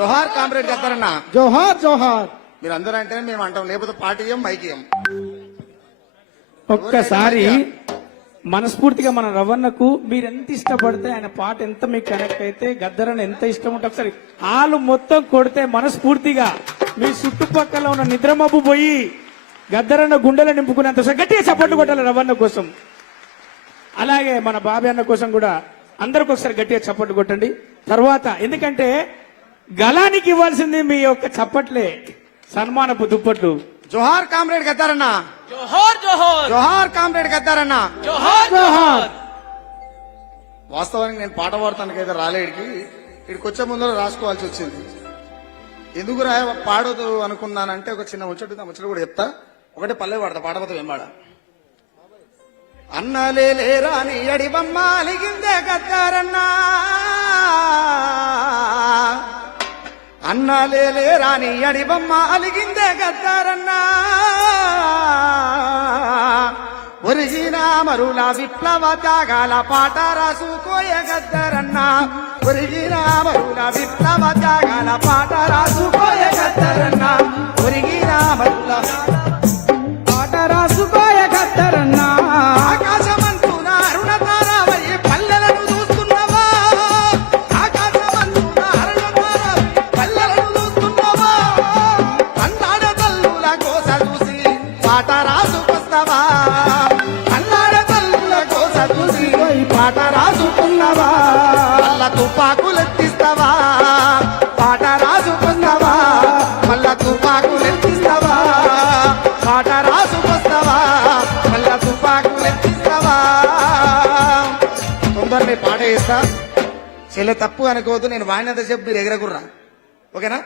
జోహార్ comrade గద్దరన్న. జోహార్ జోహార్. మీరు అందరూ అంటేనే మేము అంటాం, లేకపోతే పార్టీయం మైకియం. ఒక్కసారి మనస్ఫూర్తిగా మన రవణకు మీరు ఎంత ఇష్టపడితే, ఆయన పాట ఎంత మీకు కనెక్ట్ అయితే, గద్దరన్న ఎంత ఇష్టం ఉంటే ఒకసారి ఆలు మొత్తం కొడితే మనస్ఫూర్తిగా మీ చుట్టుపక్కల ఉన్న నిద్రమబ్బు పోయి గద్దరన్న గుండెలు నింపుకునేంత గట్టిగా చప్పట్లు కొట్టాలి రవణ కోసం. అలాగే మన బాబీ అన్న కోసం కూడా అందరికి ఒకసారి గట్టిగా చప్పట్లు కొట్టండి. తర్వాత ఎందుకంటే గలానికి ఇవ్వాల్సింది మీ యొక్క చప్పట్లే, సన్మానపు దుప్పట్లు. జోహార్ కామ్రేడ్ గద్దరన్న. జోహార్ జోహార్. జోహార్ కామ్రేడ్ గద్దరన్న. జోహార్ జోహార్. వాస్తవానికి నేను పాట పాడతానికి అయితే రాలేడికి, ఇక్కడికి వచ్చే ముందు రాసుకోవాల్సి వచ్చింది. ఎందుకు పాడదు అనుకున్నానంటే ఒక చిన్న ముచ్చట కూడా చెప్తా. ఒకటే పల్లె పాడతా, పాట పోతే ఏం పాడ. అన్నలేరా నీ అడిబమ్మ అలిగిందే గద్దరన్నా, అన్నలేరా నీ అడిబమ్మ అలిగిందే గద్దరన్నా, ఒరిగిన మరుల విప్లవ త్యాగాల పాట రాసుకోయ గద్దరన్నా, ఒరిగిన మరుల విప్లవ త్యాగాల పాట రాసుకోయ గద్దరన్నా, ఒరిగిన మరుల పాట రాసుకోయ గద్దరన్నా. ఆకాశమంతున అరుణ తారావై పల్లెలను చూస్తున్నావా, ఆకాశమంతున అరుణ తారావై పల్లెలను చూస్తున్నావా, అన్నాడ తల్లుల కోస చూసి పాట రాసుకొస్తావా, అన్నాడ తల్లుల కోస చూసి పాట రాసుకున్నావా, మళ్ళా తుపాకులెత్తిస్తావా, పాట రాసుకున్నావా, మళ్ళా తుపాకులెత్తిస్తావా, పాట రాసుకొస్తావా, మళ్ళా తుపాకులెత్తిస్తావా. తొందరనే పాట వేస్తా, చెల్లె తప్పు అనుకోవద్దు, నేను వాడినంత చెప్పు మీరు ఎగరగుర్రా, ఓకేనా?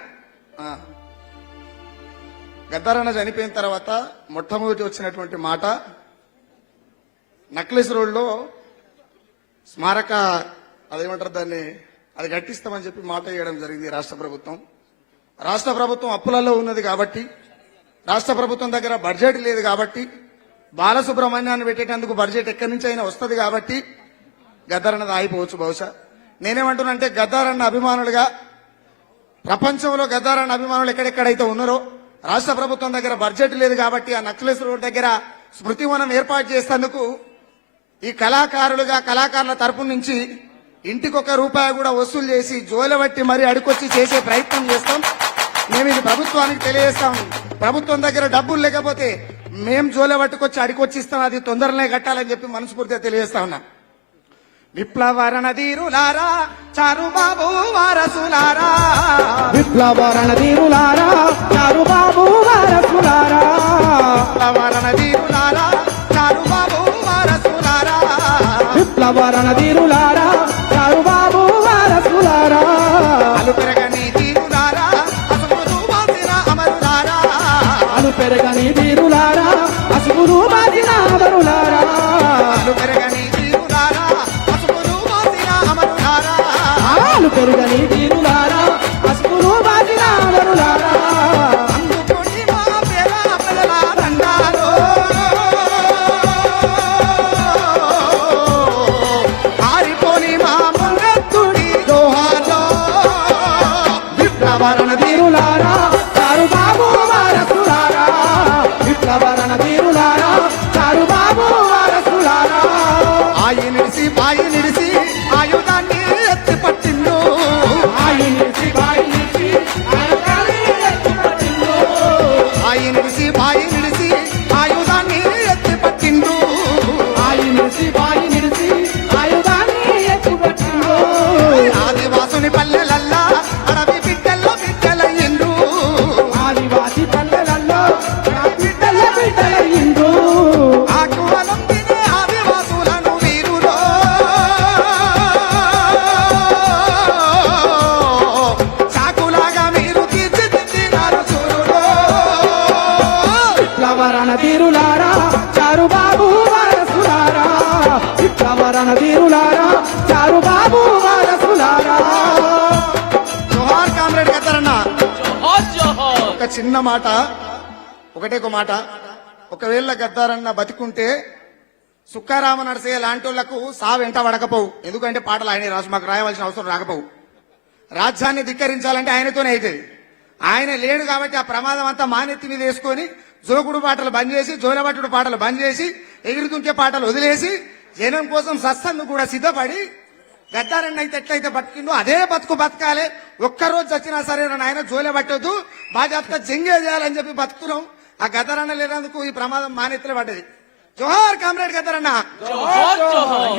గద్దరన్న చనిపోయిన తర్వాత మొట్టమొదటి వచ్చినటువంటి మాట, నక్లెస్ రోడ్లో స్మారక అదేమంటారు దాన్ని, అది కట్టిస్తామని చెప్పి మాట వేయడం జరిగింది రాష్ట్ర ప్రభుత్వం. రాష్ట్ర ప్రభుత్వం అప్పులలో ఉన్నది కాబట్టి, రాష్ట్ర ప్రభుత్వం దగ్గర బడ్జెట్ లేదు కాబట్టి, బాలసుబ్రహ్మణ్యాన్ని పెట్టేటందుకు బడ్జెట్ ఎక్కడి నుంచి అయినా వస్తుంది కాబట్టి గద్దరన్నది ఆగిపోవచ్చు బహుశా. నేనేమంటున్నానంటే గద్దరన్న అభిమానులుగా ప్రపంచంలో గద్దరన్న అభిమానులు ఎక్కడెక్కడైతే ఉన్నారో, రాష్ట్ర ప్రభుత్వం దగ్గర బడ్జెట్ లేదు కాబట్టి ఆ నక్లెస్ రోడ్ దగ్గర స్మృతివనం ఏర్పాటు చేసేందుకు ఈ కళాకారుల తరపు నుంచి ఇంటికొక రూపాయి కూడా వసూలు చేసి జోలబట్టి మరీ అడుకొచ్చి చేసే ప్రయత్నం చేస్తాం. మేము ఇది ప్రభుత్వానికి తెలియజేస్తాం. ప్రభుత్వం దగ్గర డబ్బులు లేకపోతే మేం జోలబట్టుకొచ్చి అడికొచ్చిస్తాం, అది తొందరనే కట్టాలని చెప్పి మనస్ఫూర్తిగా తెలియజేస్తా ఉన్నా. విప్లవరణ ధీరులారా, చారుబాబు వారసులారా, విప్లవరణ ధీరులారా, చారుబాబు వారసులారా, విప్లవరణ ధీరులారా, చారుబాబు వారసులారా, విప్లవరణ ధీరులారా, చారుబాబు వారసులారా, అలు పెరగని ధీరులారా, అసలు బాసిన అమరులారా, అలు పెరగని ధీరులారా, అసుగులు బాసిన అమరులారా, అలు పెరగని ధీరులారా, అసలు బాసిన అమరులారా, అలు పెరగని ధీరులారా, అసుగులు బాసిన అమరులారా. అందుకొని మా పేద ప్రజల దండాలో, ఆరిపోని మా ముంగెత్తుడి జోహార్లో, విప్లవరణ ధీరులారా, చారుబాబు వారసులారా, విప్లవరణ ధీరులారా, చారుబాబు వారసులారా. ఆయి నిడిసి ఆయుధాన్ని ఎత్తి పట్టిండు, ఆయి నిలిచి బాయి నిలిచి ఆయుధాన్ని ఎత్తి పట్టిండు, ఆయి నిడిసి ఆయుధాన్ని ఎత్తి పట్టిండు, ఆయి నిలిచి బాయి నిలిచి ఆయుధాన్ని ఎత్తి పట్టిండు. ఆదివాసుని పల్లెలల్లా అడవి బిడ్డలయ్యిండు, ఆదివాసి పల్లెలలో నా బిడ్డల బిడ్డలయ్యిండు. ఆకువలం తినే ఆదివాసులను వీరులో, చాకులాగా మీరు తీర్చిదిద్దినారు చూరులో. విప్లవరణ ధీరులారా, చారుబాబు వారసులారా, విప్లవరణ ధీరులారా, చారుబాబు వారసులారా. జోహార్ కామ్రేడ్ గద్దరన్న. జోహార్ జోహార్. ఒక చిన్న మాట, ఒకటే ఒక మాట, ఒకవేళ గద్దారన్న బతికుంటే సుక్కారామ నరసయ్య లాంటి వాళ్లకు సా వెంట పడకపోవు. ఎందుకంటే పాటలు ఆయన రాసు, మాకు రాయవలసిన అవసరం రాకపోవు. రాజ్యాన్ని ధిక్కరించాలంటే ఆయనతోనే అవుతుంది. ఆయన లేడు కాబట్టి ఆ ప్రమాదం అంతా మానెత్తి మీద వేసుకొని జోకుడు పాటలు బంద్ చేసి జోలబట్టుడు పాటలు బంద్ చేసి ఎగిరిదుంకే పాటలు వదిలేసి జనం కోసం సస్తందుకు కూడా సిద్ధపడి గద్దారన్న అయితే ఎట్లయితే బతికిందో అదే బతుకు బతకాలి. ఒక్కరోజు చచ్చినా సరే ఆయన జోలే పట్టొద్దు, బాజాప్తా జంగే చేయాలని చెప్పి బతుకుతున్నాం. ఆ గద్దరన్న లేనందుకు ఈ ప్రమాదం మానెత్తిలో పడ్డది. జోహార్ కామ్రేడ్ గద్దరన్న. జోహార్ జోహార్